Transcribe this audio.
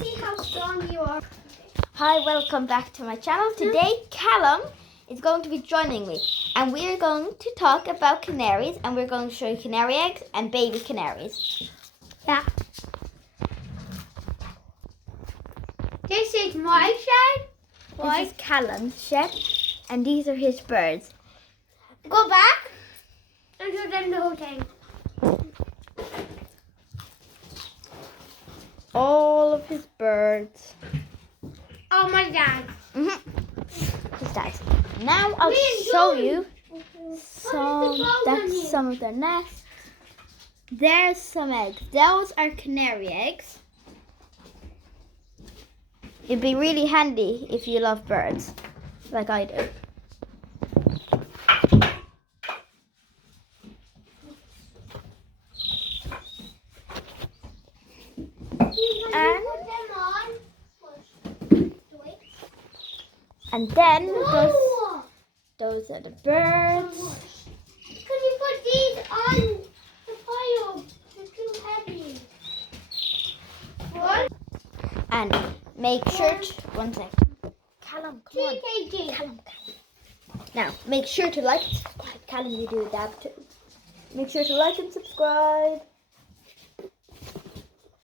see how strong you are. Hi, welcome back to my channel. Today, Calum is going to be joining me, and we are going to talk about canaries, and we're going to show you canary eggs and baby canaries. Yeah. This is my shed. This is Calum's shed, and these are his birds. Go back and show them the whole thing. All of his birds. Oh, my dad. His dad. Now I'll show you some of their nests. There's some eggs. Those are canary eggs. It'd be really handy if you love birds, like I do. And then those are the birds. Could you put these on the pile? They're too heavy. What? And make sure to, one second. Calum, come on. 3 kg. Calum. Now, make sure to like, Calum, you do that too. Make sure to like and subscribe.